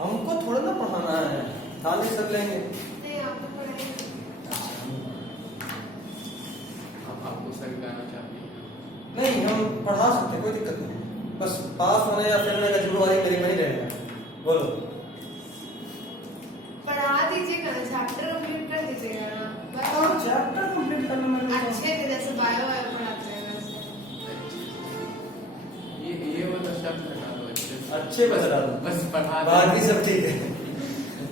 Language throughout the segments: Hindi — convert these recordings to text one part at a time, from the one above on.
हमको थोड़ा ना पढ़ाना है, खाली सब लेंगे। नहीं आपको पढ़ाएंगे। आपको सर गाना चाहिए? नहीं, हम पढ़ा सकते हैं, कोई दिक्कत नहीं। बस पास होने या फिर मेरा जुड़वारी मेरी में ही रहेगा। बोलो। पढ़ा दीजिएगा ना, चैप्टर कंप्लीट कर दीजिएगा ना। और चैप्टर कंप्लीट करने में अच्छे से जैसे बायो वायो पढ़ाते हैं वैसे। ये वाला शब्द हटा दो अच्छे से। अच्छे बस रहा हूँ। बस पढ़ा दो। बाकी सब ठीक है।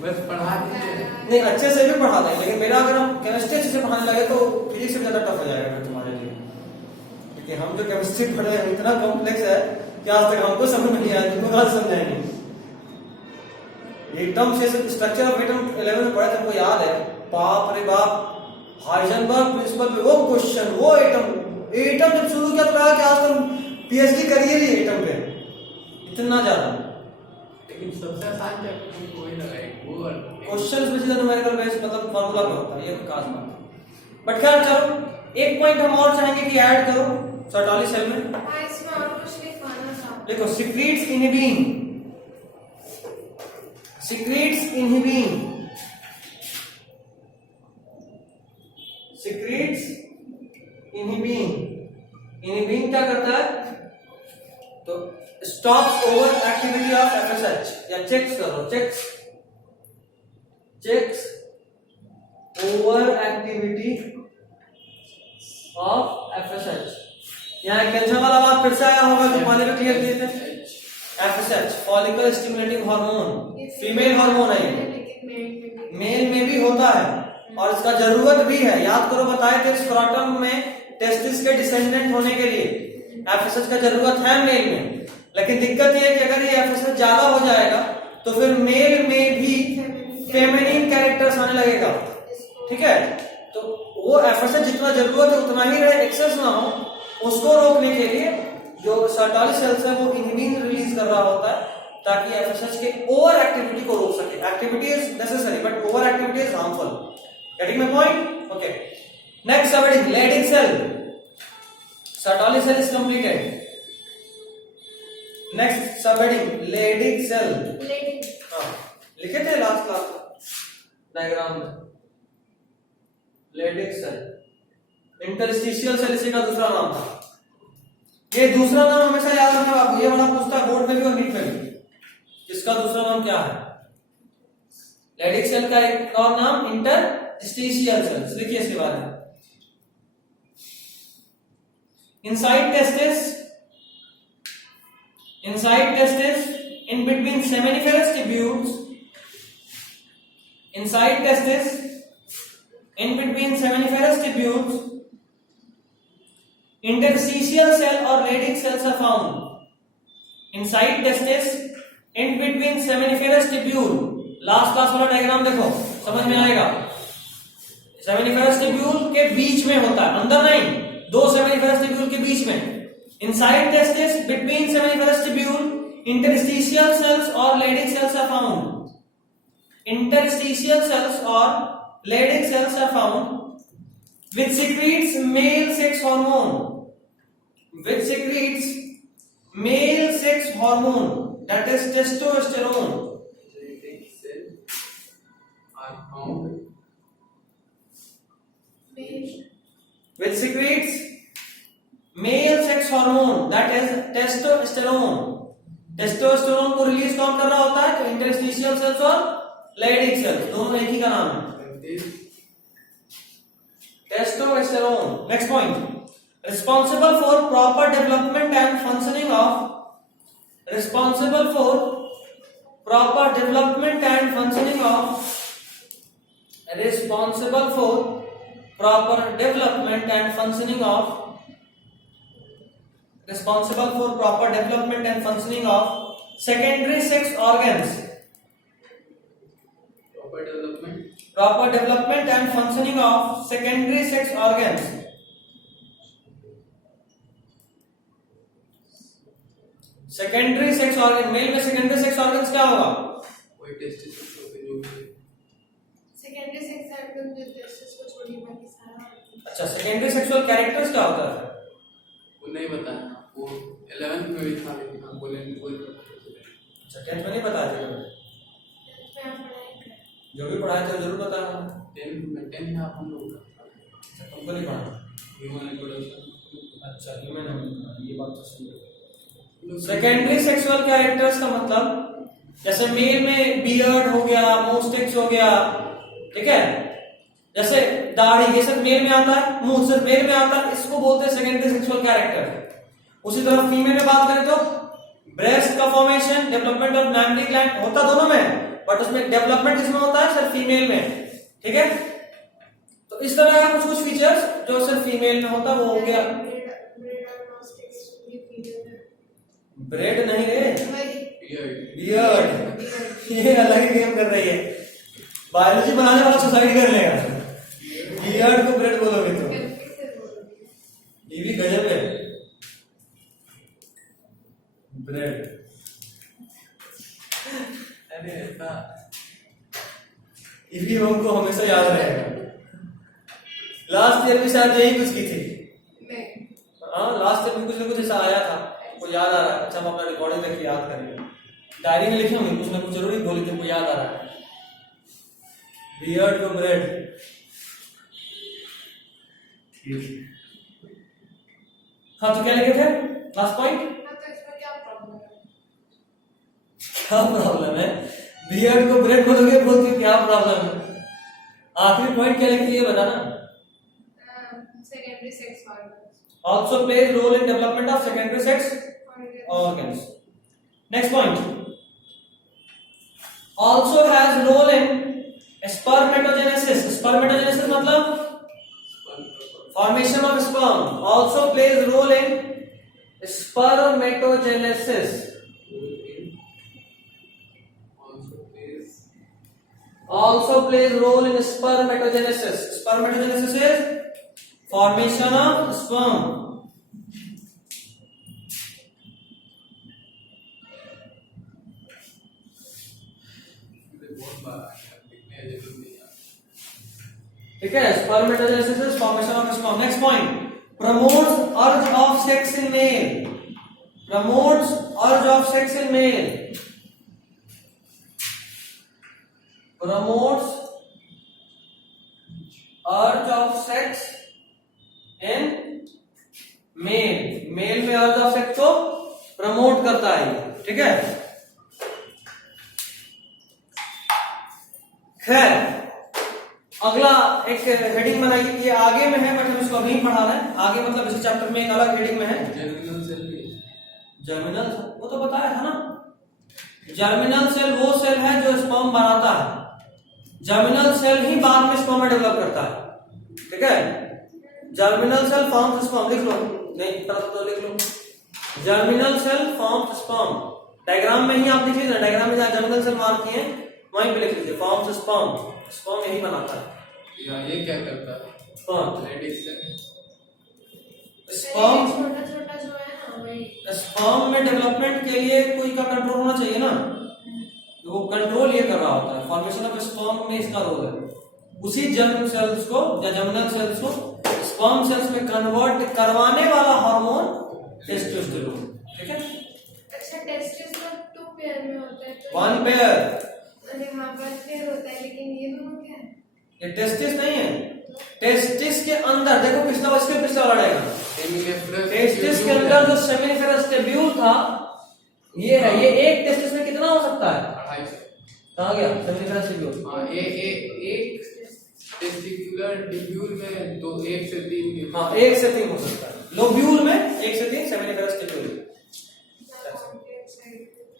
बस पढ़ा दीजिए। नहीं, अच्छे से भी पढ़ा देंगे, लेकिन मेरा अगर हम केमिस्ट्री अच्छे से पढ़ाने लगे तो फिजिक्स से ज्यादा टफ हो जाएगा फिर तुम्हारे लिए, क्योंकि हम जो केमिस्ट्री पढ़ रहे हैं इतना कॉम्प्लेक्स है कि आज तक हमको समझ नहीं आया, तुमको कहाँ समझाएंगे। एटम से स्ट्रक्चर ऑफ एटम 11 में पढ़ा, तुमको याद है? बाप रे बाप, हाइजेनबर्ग प्रिंसिपल पे वो क्वेश्चन, वो एटम जब शुरू किया तो लगा कि आज तुम पीएचडी करिए लिए एटम पे, इतना ज्यादा। लेकिन सबसे आसान चैप्टर वही लगा है, वो क्वेश्चंस में सीधा न्यूमेरिकल बेस मतलब फार्मूला पे होता है, ये खास बात। बट खैर चलो, एक पॉइंट हम और चाहेंगे कि ऐड करो 47 सेल में। हाँ इसमें और कुछ लिखवाना था। देखो, secretes inhibin, secretes inhibin, secretes inhibin. Inhibin क्या करता है? तो stops over activity of FSH, या चेक्स करो, checks over activity of FSH. यहाँ एक टेंशन वाला बात फिर से आया होगा जो पहले भी क्लियर किए थे। FSH follicle stimulating hormone, female hormone है, मेल में भी होता है और इसका जरूरत भी है। याद करो, बताए थे स्क्रोटम में टेस्टिस के डिसेंडेंट होने के लिए एफएसएच का जरूरत है मेल में, लेकिन दिक्कत यह है कि अगर ये एफएसएच ज्यादा हो जाएगा तो फिर मेल में भी फेमिनिन कैरेक्टर्स आने लगेगा। ठीक है, तो वो एफएसएच जितना जरूरत है उतना ही रहे, एक्सेस ना हो, उसको रोकने के लिए जो 47 सेल्स है वो इनहिबिन रिलीज कर रहा होता है ताकि एफएसएच के ओवर एक्टिविटी को रोक सके। Activity is necessary but over activity is harmful. Getting my point? Okay, next subheading Leydig cell. 47 cell is completed. Next subheading Leydig cell. हाँ, लिखे थे लास्ट क्लास डायग्राम में। लेडिंग सेल, इंटरस्टिशियल सेल इसी का दूसरा नाम था। ये दूसरा नाम हमेशा याद रखना बाबू, ये वाला पूछता है बोर्ड में भी और नीट में भी। इसका दूसरा नाम क्या है? लेडिंग सेल का एक और नाम इंटरस्टिशियल सेल। लिखिए इसके बारे में। Inside testis, in between seminiferous tubules, inside testis, in between seminiferous tubules, interstitial cell or Leydig cells are found. Inside testis, in between seminiferous tubule, last class वाला डायग्राम देखो, समझ में आएगा। सेमिनिफेरस ट्यूब्यूल के बीच में होता है, अंदर नहीं, दो सेमिनिफेरस ट्यूब्यूल के बीच में। Inside testis, between seminiferous tubule, interstitial cells or Leydig cells are found. Interstitial cells or Leydig cells are found which secretes male sex hormone. Which secretes male sex hormone, that is testosterone. Leydig cells are found. Which secretes male sex hormone that is testosterone. Testosterone को रिलीज कौन कर रहा होता है? तो इंटरस्टिशियल सेल्स और लेडिग सेल्स, दोनों एक ही का नाम है, testosterone. Next point, responsible for proper development and functioning of, responsible for proper development and functioning of, responsible for proper development and functioning of, responsible for proper development and functioning of secondary sex organs. Proper development. Proper development and functioning of secondary sex organs. Secondary sex organ, male में secondary sex organs क्या होगा? वही टेस्टिस होते जो सेकेंडरी सेक्स ऑर्गन जो टेस्टिस को छोड़िए बाकी सारा। अच्छा, सेकेंडरी सेक्सुअल कैरेक्टर्स क्या होता है? वो नहीं बताया, वो 11th में भी था लेकिन हम बोले नहीं बोल। अच्छा, 10th में नहीं बताया थे। जो भी पढ़ाया था जरूर बताया। 10 में आप हम लोग तुमको नहीं पढ़ा? Human reproduction. अच्छा ह्यूमन, ये बात तो सही है। सेकेंडरी सेक्सुअल कैरेक्टर्स का मतलब जैसे मेल में बियर्ड हो गया, मोस्टेक्स हो गया, ठीक है, जैसे दाढ़ी, ये सब मेल में आता है, मुंह सिर्फ मेल में आता है, इसको बोलते हैं सेकेंडरी सेक्सुअल कैरेक्टर। उसी तरह फीमेल में बात करें तो ब्रेस्ट का formation, development of mammary gland होता दोनों में, बट उसमें डेवलपमेंट किसमें होता है? सिर्फ फीमेल में, ठीक है। तो इस तरह का कुछ कुछ फीचर्स जो सिर्फ फीमेल में होता है, वो हो गया। ब्रेड नहीं रे, बियर्ड, ये अलग ही गेम कर रही है। बायोलॉजी बनाने वाला सुसाइड कर लेगा, बियर्ड को ब्रेड बोलोगे तो ये भी गजब है। ब्रेड, अरे ऐसा ये भी हमको हमेशा याद रहेगा। लास्ट ईयर भी शायद यही कुछ की थी। हाँ, लास्ट ईयर में कुछ ना कुछ ऐसा आया था, को याद आ रहा है। अच्छा, हम अपना रिकॉर्डिंग देख के याद करेंगे, डायरी में लिखे होंगे, कुछ ना कुछ जरूरी बोली तुमको याद आ रहा है। बियर्ड को ब्रेड, हाँ तो क्या लिखे थे लास्ट पॉइंट? क्या प्रॉब्लम है? बियर्ड को ब्रेड बोलोगे, बोलते क्या प्रॉब्लम है? आखिरी पॉइंट क्या लिखती है बताना। Secondary sex organs also plays role in development of secondary sex organs. Next point, also has role in spermatogenesis. Spermatogenesis मतलब formation of sperm. Also plays role in spermatogenesis. Also plays role in spermatogenesis. Spermatogenesis is formation of sperm. ठीक है, spermatogenesis is formation of sperm. Next point, promotes urge of sex in male. Promotes urge of sex in male. Promotes urge of sex in male. Male में urge of sex को प्रमोट करता है, ठीक है। खैर, अगला एक हेडिंग बनाइए, ये आगे में है बट हम इसको अभी पढ़ा रहे हैं। आगे मतलब इसी चैप्टर में एक अलग हेडिंग में है। Germinal cell. जर्मिनल, वो तो बताया था ना। जर्मिनल सेल वो सेल है जो स्पर्म बनाता है। जर्मिनल सेल ही बाद में स्पर्म डेवलप करता है, ठीक है। जर्मिनल सेल फॉर्म्स स्पर्म, लिख लो, नहीं पता तो लिख लो। Germinal cell forms sperm, diagram में ही आप लिख लीजिए। डायग्राम में जहां जर्मिनल सेल मार्क किए हैं वहीं पे लिख लीजिए, फॉर्म्स स्पर्म। स्पर्म यही बनाता है। ये क्या करता है? स्पर्म, स्पर्म छोटा छोटा जो है ना, वही स्पर्म में डेवलपमेंट के लिए कोई का कंट्रोल होना चाहिए ना, तो वो कंट्रोल ये कर रहा होता है। फॉर्मेशन ऑफ स्पर्म में इसका रोल है। उसी जर्म सेल्स को या जर्मिनल सेल्स को स्पर्म सेल्स में कन्वर्ट करवाने वाला हार्मोन टेस्टोस्टेरोन, ठीक है। अच्छा, टेस्टोस्टेरोन 2 पेयर में होता है तो 1 पेयर, अरे हाँ 1 पेयर होता है, लेकिन ये दोनों क्या है? ये टेस्टिस नहीं है। टेस्टिस के अंदर देखो, पिछला इसके पिछला वाला आएगा। टेस्टिस के अंदर जो सेमिनिफेरस टेब्यूल था ये है। ये एक टेस्टिस में कितना हो सकता है? 2.5। कहाँ गया सेमिनिफेरस टेब्यूल? हाँ, एक टेस्टिकुलर ट्यूब्यूल में 1 से 3। हाँ, 1 से 3 हो सकता है। लोब्यूल में 1 से 3 सेमिनिफेरस टेब्यूल।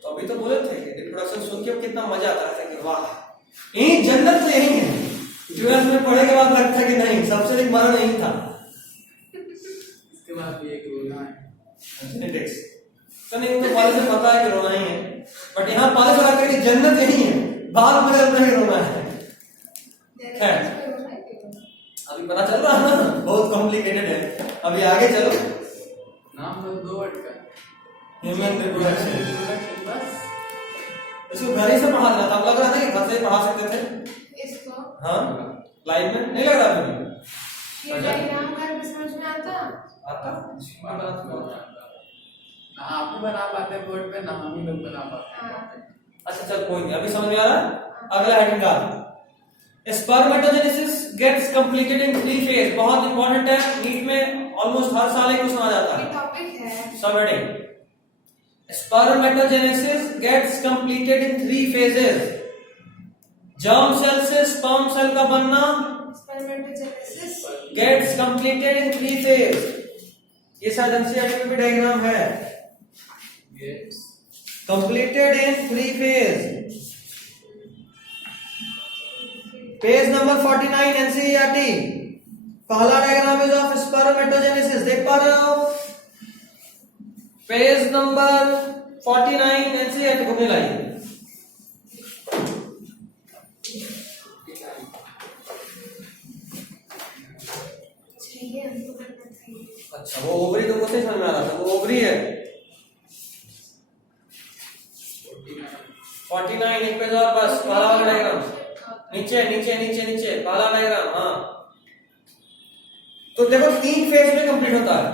तो अभी तो बोले थे कि रिप्रोडक्शन सुन के कितना मजा आता है कि वाह, यही जन्नत तो यही है। 12th में पढ़े के बाद लगता कि नहीं, सबसे अधिक मरण नहीं था। इसके बाद भी एक रोना है जेनेटिक्स तो नहीं, उनको कॉलेज में पता है कि रोना ही है, बट यहाँ कॉलेज में आकर के जन्नत यही है, बाल में नहीं रोना है। खैर, अभी पता चल रहा है ना, बहुत कॉम्प्लिकेटेड है। अभी आगे चलो, नाम बस 2 वर्ड का, ह्यूमन रिप्रोडक्शन। बस इसको घर ही से पढ़ा था, तब लग रहा था कि घर से ही पढ़ा सकते थे इसको। हाँ, लाइव में नहीं लग रहा था। ये डायग्राम घर में समझ में आता? ना आप भी बना पाते बोर्ड पे, ना हम ही लोग बना पाते। हाँ। अच्छा चल कोई नहीं, अभी समझ में आ रहा है। अगला हेडिंग का spermatogenesis gets completed in 3 phase. बहुत इंपॉर्टेंट है, नीट में ऑलमोस्ट हर साल एक क्वेश्चन आ जाता ये है। टॉपिक है। समझे? Spermatogenesis gets completed in 3 phases. Germ cell से स्पर्म सेल का बनना spermatogenesis gets completed in 3 phase. ये शायद एनसीईआरटी में भी डायग्राम है। Yes. Completed in 3 phase. Page number 49 NCERT. पहला डायग्राम इज ऑफ स्पर्मेटोजेनेसिस, देख पा रहे हो? पेज नंबर 49 एनसीईआरटी बुक में लाइए। चाहिए हमको करना चाहिए। अच्छा, वो ओवरी तुमको सही समझ में आ रहा था, वो ओवरी है। 49 एक पेज और बस, पहला वाला डायग्राम। नीचे नीचे नीचे नीचे पहला डायग्राम। हाँ, तो देखो 3 फेज में कंप्लीट होता है।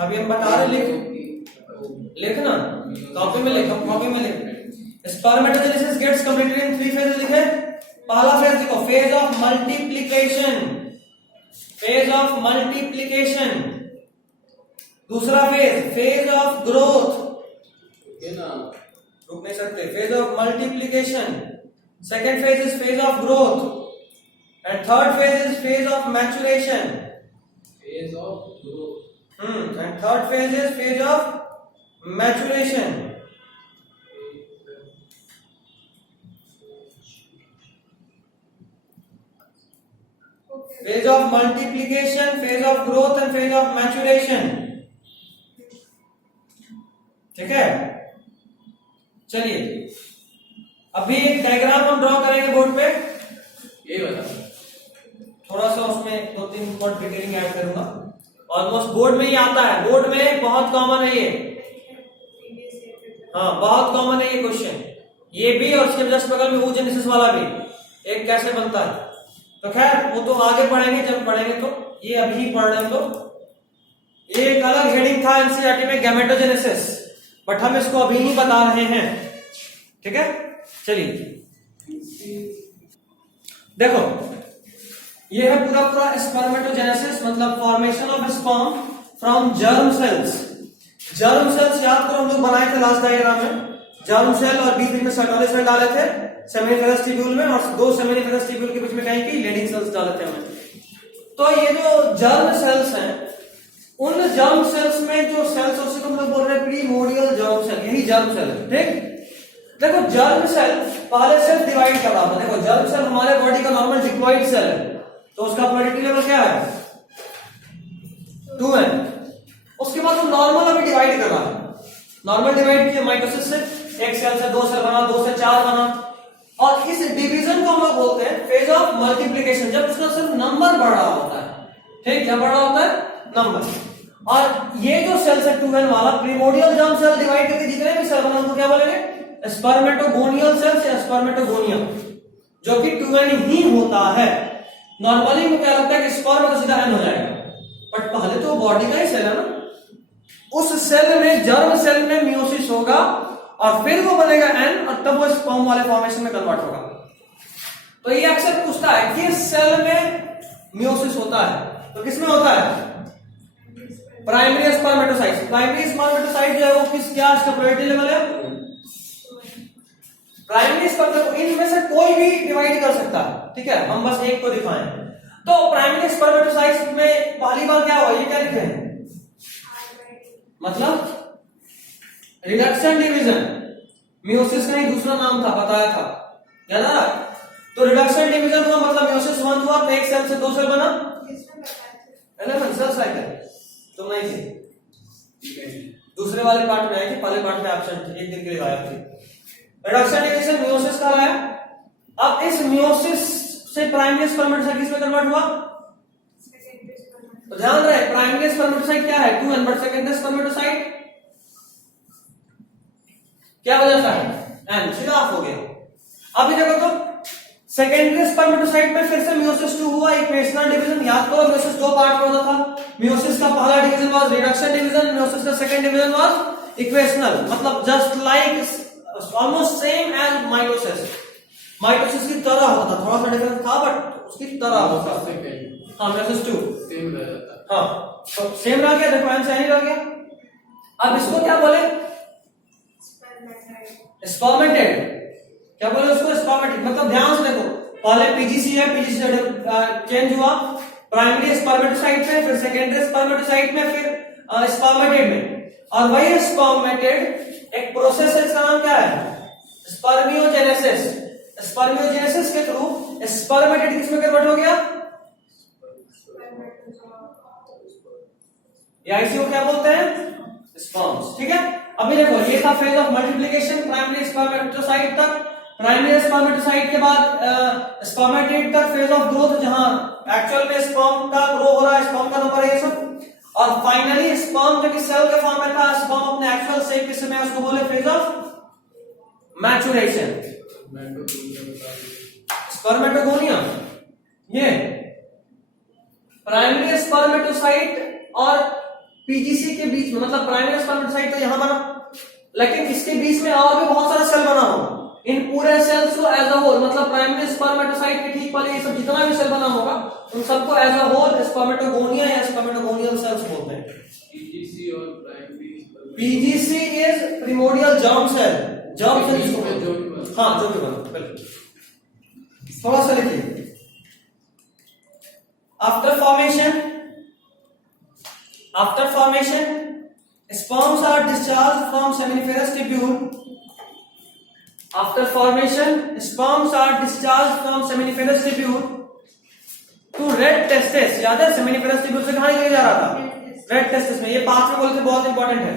अभी हम बता रहे, लिखना कॉपी में लिख, कॉपी में लिख। Spermatogenesis gets completed in 3 phase लिखे। पहला फेज देखो, phase of multiplication, phase of multiplication. दूसरा फेज, फेज ऑफ ग्रोथ। रुक नहीं सकते, phase of multiplication. Second phase is phase of growth and third phase is phase of maturation. Phase of growth. And third phase is phase of maturation. Okay. Phase of multiplication, phase of growth and phase of maturation. ठीक है? चलिए, अभी एक डायग्राम हम ड्रॉ करेंगे बोर्ड पे। ये बता। थोड़ा सा उसमें 2-3 पॉइंट डिटेलिंग ऐड करूंगा। ऑलमोस्ट बोर्ड में ही आता है, बोर्ड में बहुत कॉमन है ये। हाँ, बहुत कॉमन है ये क्वेश्चन। ये भी और उसके जस्ट बगल में oogenesis वाला भी, एक कैसे बनता है। तो खैर वो तो आगे पढ़ेंगे, जब पढ़ेंगे तो। ये अभी पढ़ रहे हैं तो ये एक अलग हेडिंग था एनसीईआरटी में, गैमेटोजेनेसिस, बट हम इसको अभी नहीं बता रहे हैं। ठीक है, चलिए देखो, ये है पूरा पूरा स्पर्मेटोजेनेसिस, मतलब formation of sperm from germ cells. Germ cells याद करो, हम लोग बनाए थे लास्ट डायग्राम में। जर्म सेल और बीच में सर्टोले सेल डाले थे सेमिनिफेरस ट्यूब्यूल में, और 2 सेमिनिफेरस ट्यूब्यूल के बीच में कहीं की लीडिंग सेल्स डाले थे हमने। तो ये जो जर्म सेल्स हैं, उन जर्म सेल्स में जो सेल्स, उसी को हम लोग बोल रहे हैं प्रीमोर्डियल जर्म सेल, यही जर्म सेल है। ठीक, देखो जर्म सेल पहले से डिवाइड कर रहा था। देखो जर्म सेल हमारे बॉडी का नॉर्मल डिप्लॉइड सेल है, तो उसका प्रोडक्टिव लेवल क्या है? 2n। उसके बाद वो नॉर्मल अभी डिवाइड कर रहा है। नॉर्मल डिवाइड किया माइटोसिस से, एक सेल से 2 सेल बना, 2 से 4 बना, और इस डिवीजन को हम लोग बोलते हैं फेज ऑफ मल्टीप्लिकेशन, जब उसका सिर्फ नंबर बढ़ रहा होता है। ठीक, क्या बढ़ रहा होता है? नंबर। और ये जो सेल्स है 2n वाला, प्रीमोर्डियल जर्म सेल डिवाइड करके जितने भी सेल बना, उनको क्या बोलेंगे? स्पर्मेटोगोनियल सेल्स या स्पर्मेटोगोनिया, जो कि 2n ही होता है। नॉर्मली में क्या लगता है कि स्पर्म तो सीधा n हो जाएगा, बट पहले तो बॉडी का ही सेल है ना। उस सेल में, जर्म सेल में मियोसिस होगा और फिर वो बनेगा n, और तब वो स्पर्म वाले फॉर्मेशन में कन्वर्ट होगा। तो ये अक्सर पूछता है कि सेल में मियोसिस होता है तो किसमें होता है? Primary spermatocyte. प्राइमरी स्पर्मेटोसाइट जो है वो किस, क्या इसका प्रोबेबिलिटी लेवल है? प्राइमरी स्पर्मेटोसाइट, इनमें से कोई भी डिवाइड कर सकता है। ठीक है, हम बस एक को दिखाएं। तो प्राइमरी स्पर्मेटोसाइट में पहली बार क्या हुआ, ये क्या लिखे हैं? मतलब रिडक्शन डिवीजन। मियोसिस का ही दूसरा नाम था, बताया था, याद आ रहा? तो रिडक्शन डिवीजन हुआ, मतलब मियोसिस 1 हुआ तो एक सेल से 2 सेल बना। सेल साइकिल तुम नहीं थी, दूसरे वाले पार्ट में आई थी, पहले पार्ट में एब्सेंट थी, एक दिन के लिए गायब थी। रिडक्शन डिवीजन मियोसिस का है। अब इस मियोसिस से प्राइमरी स्पर्मेटोसाइट किसमें कन्वर्ट हुआ? तो ध्यान रहे, प्राइमरी स्पर्मेटोसाइट क्या है? 2n, बट सेकेंडरी स्पर्मेटोसाइट क्या हो जाता है? n, सीधा ऑफ हो गया। अभी देखो तो सेकेंडरी स्पर्मेटोसाइट में फिर से मियोसिस 2 हुआ, इक्वेशनल डिवीजन। याद करो, मियोसिस 2 पार्ट में होता था। मियोसिस का पहला division was reduction division, meiosis का सेकंड डिवीजन वाज इक्वेशनल, मतलब just like almost same as mitosis. Mitosis की तरह होता था, थोड़ा सा डिफरेंस था बट उसकी तरह होता सबसे था। कहीं हाँ मेयोसिस 2 सेम रह जाता है। हाँ तो सेम रह गया, देखो आंसर यही रह गया। अब इसको क्या बोले, स्पर्मेटेड, क्या बोले उसको, स्पर्मेटेड। मतलब ध्यान से देखो, पहले पीजीसी है, पीजीसी से चेंज हुआ प्राइमरी स्पर्मेटोसाइट में, फिर सेकेंडरी स्पर्मेटोसाइट में, फिर स्पर्मेटेड में। और वही स्पर्मेटेड एक प्रोसेस है, इसका नाम क्या है, स्पर्मियोजेनेसिस। स्पर्मियोजेनेसिस के थ्रू स्पर्मेटेड किसमें कन्वर्ट हो गया, या इसी को क्या बोलते हैं, स्पर्म्स। ठीक है, अभी देखो ये था phase of multiplication, primary spermatocyte तक, प्राइमरी स्पर्मेटोसाइट के बाद स्पर्मेटेड तक फेज ऑफ ग्रोथ, जहां एक्चुअल में स्पर्म का ग्रो हो रहा है, स्पर्म का नंबर है सब। और फाइनली स्पर्म जो कि सेल के फॉर्म में था, स्पर्म अपने एक्चुअल शेप के समय उसको बोले फेज ऑफ मैचुरेशन, स्पर्मेटोगोनिया। ये प्राइमरी स्पर्मेटोसाइट और पीजीसी के बीच में, मतलब प्राइमरी स्पर्मेटोसाइट तो यहां बना, लेकिन इसके बीच में और भी बहुत सारा सेल बना होगा। इन पूरे सेल्स को एज अ होल, मतलब प्राइमरी स्पर्मेटोसाइट के ठीक वाले ये सब जितना भी सेल बना होगा उन सबको एज अ होल स्पर्मेटोगोनिया या स्पर्मेटोगोनियल सेल्स बोलते हैं। पीजीसी और primary PGC is primordial germ cell, germ cell जिसको में जो भी बोलते हैं। बना। हाँ जो भी बना, बिल्कुल। थोड़ा सा लिखिए, after formation sperms are discharged from seminiferous tubule. After formation sperms are discharged from seminiferous tubule to red testes। याद है seminiferous tubule से कहां निकल जा रहा था, red testes में। ये पांच में बोलते बहुत इंपॉर्टेंट है।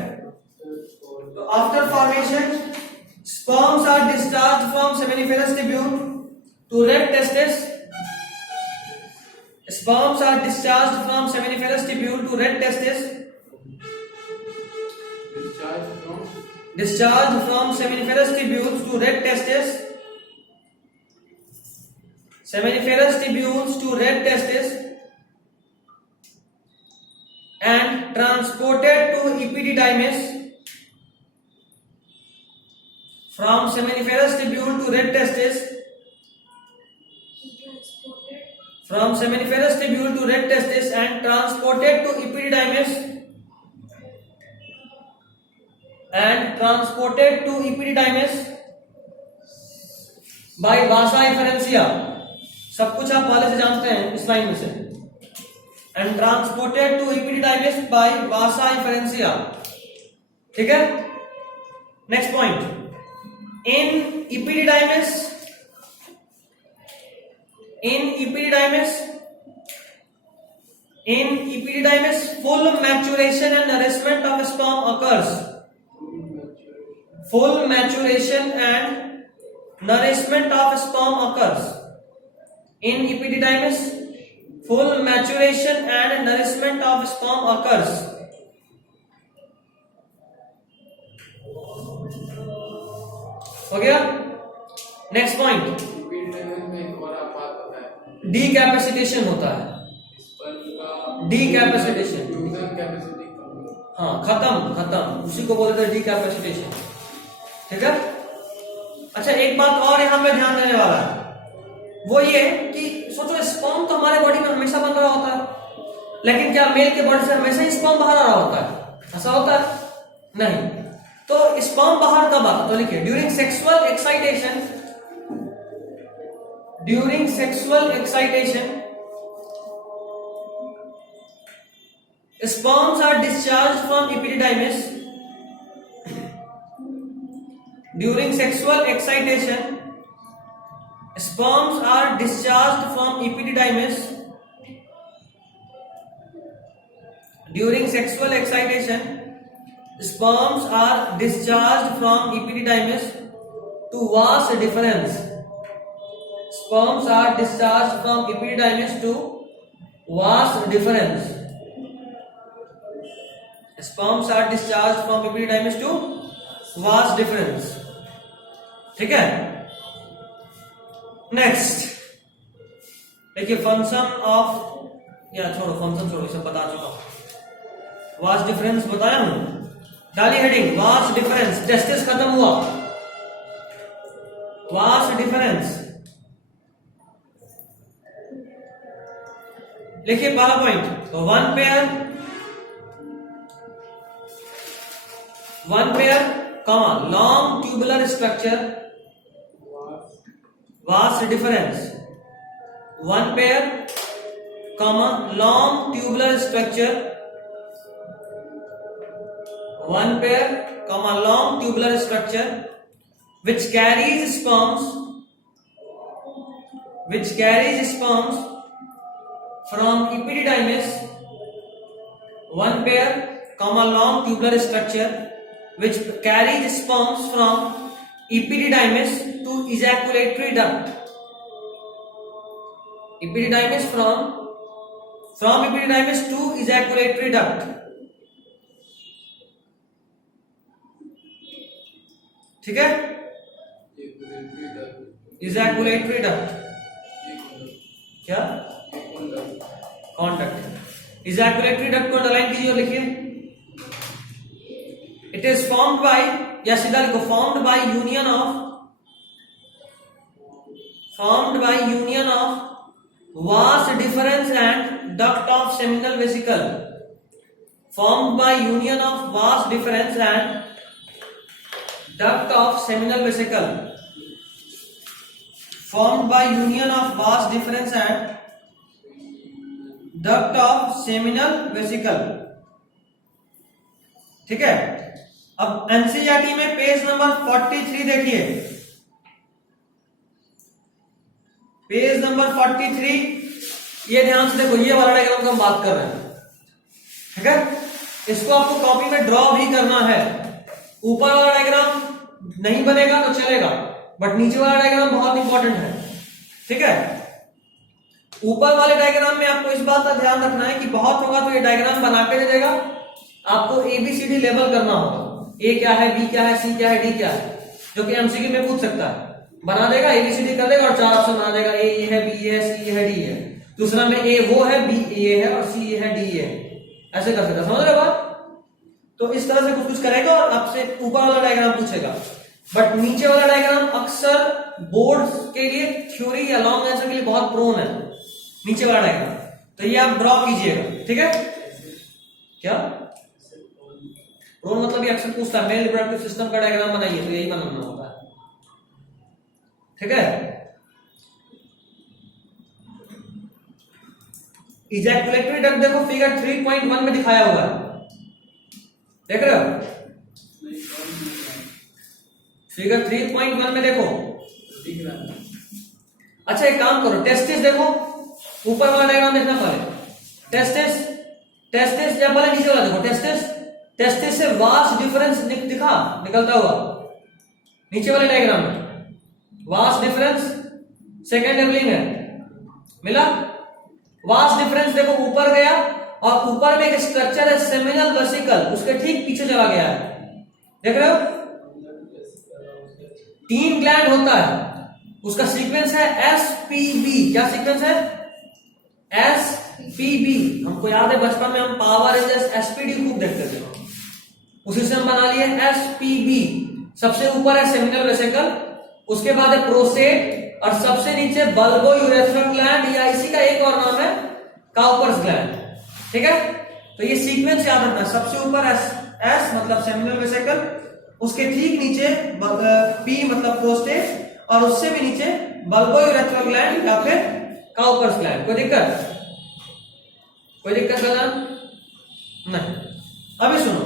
तो after formation sperms are discharged from seminiferous tubule to red testes। Sperms are discharged from seminiferous tubule to red testes। Discharged from seminiferous tubules to red testes। Seminiferous tubules to red testes and transported to epididymis। From seminiferous tubule to red testes, from seminiferous tubule to red testes and transported to epididymis, and transported to epididymis by vasa efferentia। सब कुछ आप पहले से जानते हैं इस लाइन में से। and transported to epididymis by vasa efferentia। ठीक है, next point, in epididymis full maturation and nourishment of sperm occurs। Full maturation and nourishment of sperm occurs in epididymis। Full maturation and nourishment of sperm occurs। हो गया, नेक्स्ट पॉइंट, में एक और आप बात बताएं, डीकैपेसिटेशन होता है। डीकैपेसिटेशन, कैपेसिटी कम। हाँ खत्म, उसी को बोलते हैं डीकैपेसिटेशन। ठीक है, अच्छा एक बात और यहाँ पे ध्यान देने वाला है, वो ये कि सोचो स्पर्म तो हमारे बॉडी में हमेशा बन रहा होता है, लेकिन क्या मेल के बॉडी से हमेशा ही स्पर्म बाहर आ रहा होता है, ऐसा होता है नहीं। तो स्पर्म बाहर कब आता, तो लिखिए during sexual excitation. During sexual excitation sperms are discharged from epididymis। During sexual excitation sperms are discharged from epididymis। During sexual excitation sperms are discharged from epididymis to vas deferens। Sperms are discharged from epididymis to vas deferens। Sperms are discharged from epididymis to vas deferens। ठीक है, नेक्स्ट देखिए फंक्शन ऑफ, या छोड़ो फंक्शन छोड़ो, सब बता चुका हूं। वास डिफरेंस बताया हूं, डाली हेडिंग वास डिफरेंस। टेस्टिस खत्म हुआ, वास डिफरेंस लिखिए पहला पॉइंट, तो one pair comma long tubular structure vast difference, one pair comma long tubular structure, one pair comma long tubular structure which carries sperms from epididymis, one pair comma long tubular structure which carries sperms from epididymis to ejaculatory duct, epididymis from epididymis to ejaculatory duct, ठीक है, ejaculatory duct क्या, conduct, ejaculatory duct को अंडरलाइन कीजिए और लिखिए, it is formed by, या सीधा लिखो, formed by union of vas deferens and duct of seminal vesicle, formed by union of vas deferens and duct of seminal vesicle, formed by union of vas deferens and duct of seminal vesicle, ठीक है। अब एनसीईआरटी में पेज नंबर 43 देखिए, पेज नंबर 43, ये ध्यान से देखो, ये वाला डायग्राम का हम बात कर रहे हैं, ठीक है। इसको आपको कॉपी में ड्रॉ भी करना है, ऊपर वाला डायग्राम नहीं बनेगा तो चलेगा, बट नीचे वाला डायग्राम बहुत इंपॉर्टेंट है, ठीक है। ऊपर वाले डायग्राम में आपको इस बात का ध्यान रखना है कि बहुत होगा तो ये डायग्राम बना के दे देगा, आपको एबीसीडी लेवल करना होगा, ए क्या है, बी क्या है, सी क्या है, डी क्या है, जो कि एमसीक्यू में पूछ सकता है, बना देगा, एबीसीडी कर देगा और 4 ऑप्शन बना देगा, ए ये है, बी ये है, सी ये है, डी है, दूसरा में ए वो है, बी ये है और सी ये है, डी ये है, ऐसे कर सकता, समझ रहे बात। तो इस तरह से कुछ करेगा और आपसे ऊपर वाला डायग्राम पूछेगा, बट नीचे वाला डायग्राम अक्सर बोर्ड के लिए थ्योरी या लॉन्ग आंसर के लिए बहुत प्रोन है, नीचे वाला डायग्राम, तो ये आप ड्रॉ कीजिएगा, ठीक है। क्या प्रोन मतलब ये अक्सर पूछता है, मेल रिप्रोडक्टिव सिस्टम का डायग्राम बनाइए, तो यही बनाना होता है, ठीक है। इजैकुलेटरी डक्ट देखो फिगर 3.1 में दिखाया हुआ है, देख रहे हो, फिगर 3.1 में देखो, दिख रहा है। अच्छा एक काम करो, टेस्टिस देखो, ऊपर वाला डायग्राम देखना पहले, टेस्टिस या पहले नीचे वाला देखो, टेस्टिस से वास्ट डिफरेंस दिखा निकलता हुआ, नीचे वाले डायग्राम में वास्ट डिफरेंस सेकेंड लेवलिंग है, मिला। वास्ट डिफरेंस देखो ऊपर गया और ऊपर में एक स्ट्रक्चर है सेमिनल वेसिकल, उसके ठीक पीछे चला गया है, देख रहे हो, 3 ग्लैंड होता है, उसका सीक्वेंस है एसपीबी, क्या सीक्वेंस है, एसपीबी, हमको याद है बचपन में हम पावर एजेस एसपीडी खूब देखते थे, उसी से हम बना लिए एसपीबी। सबसे ऊपर है सेमिनल वेसिकल, उसके बाद है प्रोस्टेट और सबसे नीचे बल्बो यूरेथ्रल ग्लैंड, या इसी का एक और नाम है काउपर्स ग्लैंड, ठीक है। तो ये सीक्वेंस याद रखना, सबसे ऊपर एस मतलब सेमिनल वेसिकल, उसके ठीक नीचे पी मतलब प्रोस्टेट और उससे भी नीचे बल्बो यूरेथ्रल ग्लैंड या फिर काउपर्स ग्लैंड। कोई दिक्कत है नहीं। अभी सुनो,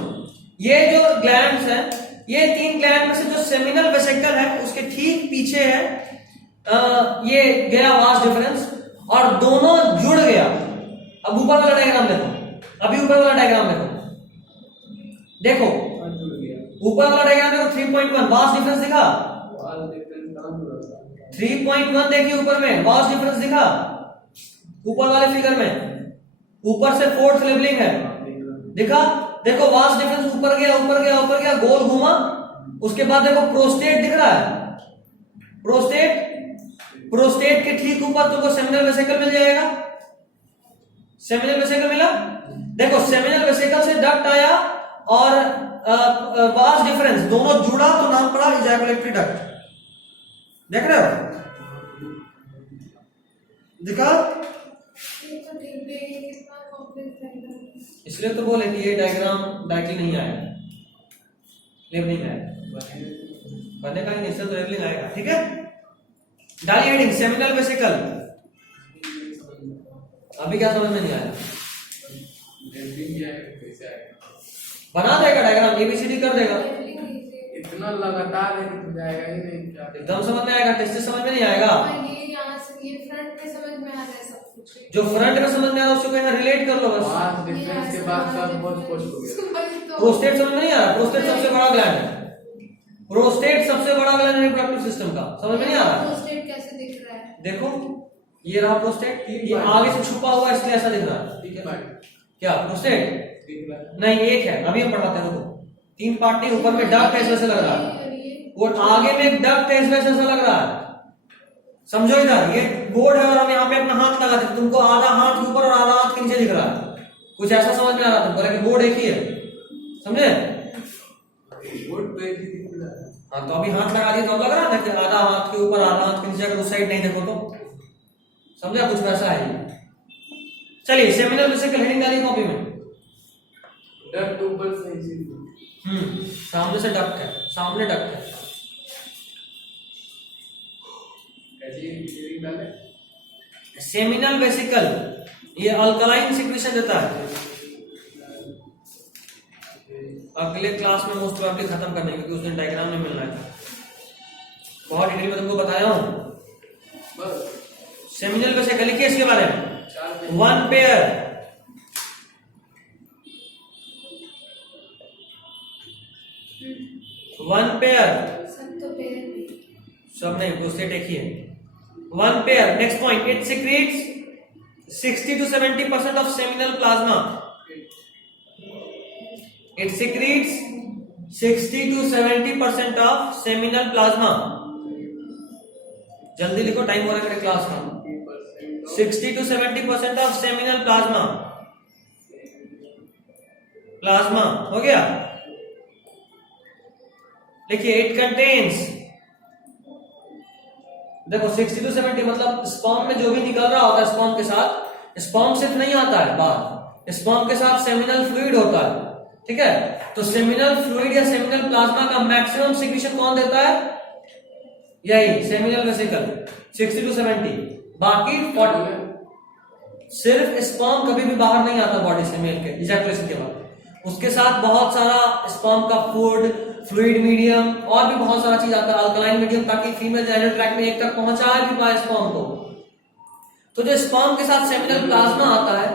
ये जो ग्लैंड्स हैं, ये 3 ग्लैंड में से जो सेमिनल वेसिकल है उसके ठीक पीछे है ये गया वास्ट डिफरेंस और दोनों जुड़ गया। अब ऊपर वाला डायग्राम देखो, अभी ऊपर वाला डायग्राम देखो, ऊपर वाला डायग्राम देखो 3.1 वास्ट डिफरेंस दिखा, 3.1 देखिए ऊपर में वास्ट डिफरेंस दिखा, ऊपर वाले फिगर में ऊपर से 4th लेवलिंग है, दिखा, देखो वास्ट डिफरेंस ऊपर गया, गोल घूमा, उसके बाद देखो प्रोस्टेट दिख रहा है, प्रोस्टेट के ठीक ऊपर तुमको सेमिनल वेसिकल मिल जाएगा, सेमिनल वेसिकल मिला, देखो सेमिनल वेसिकल से डक्ट आया और वास्ट डिफरेंस दोनों जुड़ा तो नाम पड़ा इजैकुलेटरी डक्ट, देख रहे हो, दिखा तो ठीक है, ये कितना कॉम्प्लेक्स डायग्राम। इसलिए तो बोले कि ये डायग्राम डायरेक्टली नहीं आएगा, लेबलिंग आएगा, बनेगा ही नहीं, इससे तो लेबलिंग आएगा। ठीक है, डालिए हेडिंग सेमिनल वेसिकल। अभी क्या समझ में नहीं आया? लेबलिंग क्या है, कैसे आएगा? बना देगा डायग्राम, एबीसीडी कर देगा, इतना लगातार है कि तो जाएगा ही नहीं, क्या एकदम समझ में आएगा, टेस्ट से समझ में नहीं आएगा। ये यहाँ से ये फ्रंट पे समझ में आ रहा है सब कुछ। जो फ्रंट में समझ में आ रहा है उसको यहाँ रिलेट कर लो बस। पांच डिफरेंस के बाद सब बहुत स्पष्ट हो गया। प्रोस्टेट समझ में नहीं आ रहा? प्रोस्टेट सबसे बड़ा ग्लैंड है, प्रोस्टेट सबसे बड़ा ग्लैंड है रिप्रोडक्टिव सिस्टम का, समझ में नहीं आ रहा? प्रोस्टेट कैसे दिख रहा है? देखो ये रहा प्रोस्टेट, ये आगे से छुपा हुआ है इसलिए ऐसा दिख रहा है। ठीक है, क्या प्रोस्टेट? दिख रहा है। नहीं एक है, अभी हम पढ़ाते हैं, देखो 3 पार्ट नहीं, ऊपर में डक्ट है इस वजह से लग रहा है, वो आगे में एक डक्ट है इस वजह से ऐसा लग रहा है। समझो इधर, ये बोर्ड है और हम यहाँ पे अपना हाथ लगाते हैं, तुमको आधा हाथ ऊपर और आधा हाथ नीचे दिख रहा है, कुछ ऐसा समझ में आ रहा है तुमको, लेकिन बोर्ड एक ही है, समझे? बोर्ड तो एक ही दिख रहा है। हाँ तो अभी हाथ लगा दिए तो अब लग रहा है ना कि आधा हाथ के ऊपर आधा हाथ के नीचे, अगर उस साइड नहीं देखो तो, समझा? कुछ वैसा है। चलिए सेमिनल वेसिकल हेडिंग डालिए कॉपी में। डक्ट ऊपर से नीचे। सामने से डक्ट है, सामने डक्ट है। कैसी हेडिंग डाले? सेमिनल वेसिकल ये अल्कलाइन सिक्रीशन देता है। अगले क्लास में मोस्ट प्रोबेबली खत्म करने, क्योंकि उस दिन डायग्राम में मिलना है, बहुत डिटेल में तुमको बताया हूं। बस सेमिनल वेसिकल लिखिए इसके बारे में। 4 वन पेयर, वन पेयर, सब तो पेड़ में। सब नहीं, प्रोस्टेट एक ही है। One pair. Next point, it secretes 60 to 70% of seminal plasma. It secretes 60 to 70% of seminal plasma. जल्दी लिखो, टाइम हो रहा है मेरे क्लास का। 60 to 70% of seminal plasma. Plasma हो गया, देखिए इट कंटेन्स, देखो 60 to 70 मतलब स्पर्म में जो भी निकल रहा होता है स्पर्म के साथ, स्पर्म सिर्फ नहीं आता है बाहर, स्पर्म के साथ सेमिनल फ्लूइड होता है। ठीक है, तो सेमिनल फ्लूइड या सेमिनल प्लाज्मा का मैक्सिमम सिक्रीशन कौन देता है? यही सेमिनल वेसिकल, 60 to 70। बाकी 40 सिर्फ स्पर्म कभी भी बाहर नहीं आता बॉडी से मेल के इजैकुलेशन के बाद, उसके साथ बहुत सारा स्पर्म का फूड, फ्लूइड मीडियम और भी बहुत सारा चीज आता है, अल्कलाइन मीडियम, ताकि फीमेल जेनिटल ट्रैक्ट में एक तक पहुंचा भी पाए स्पर्म को। तो जो स्पर्म के साथ सेमिनल प्लाज्मा आता है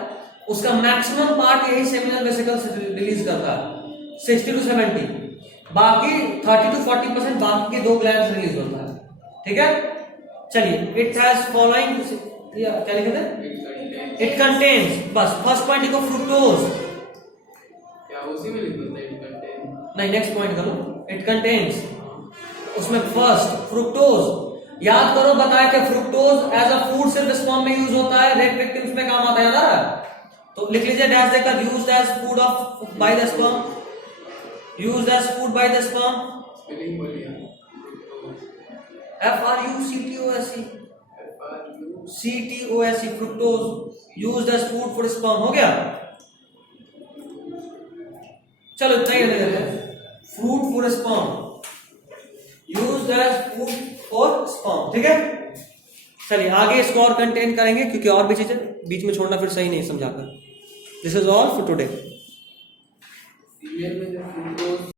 उसका मैक्सिमम पार्ट यही सेमिनल वेसिकल से रिलीज करता है, 60 to 70। बाकी 30 to 40% बाकी के 2 ग्लैंड रिलीज होता है। ठीक है, चलिए इट हैज फॉलोइंग, क्या लिखे थे? इट कंटेन्स, बस फर्स्ट पॉइंट लिखो फ्रुक्टोज, क्या उसी में लिख दो इट कंटेन? नहीं नेक्स्ट पॉइंट करो, इट कंटेन्स, उसमें फर्स्ट फ्रुक्टोज। याद करो, बताया कि फ्रुक्टोज एज अ फूड सिर्फ स्पर्म में यूज होता है, रेप विक्टिम्स में काम आता है, याद आ रहा है? तो लिख लीजिए डैश देकर, used as food of by the sperm, used as food by the sperm. Spelling बोलिए। FRUCTOSE, CTOSE, fructose used as food for sperm. हो गया, चलो इतना ही रहने देते हैं। Food for sperm, used as food for sperm. ठीक है, चलिए आगे इसको और कंटेन करेंगे, क्योंकि और भी चीजें बीच में छोड़ना फिर सही नहीं समझाकर। This is all for today. Female में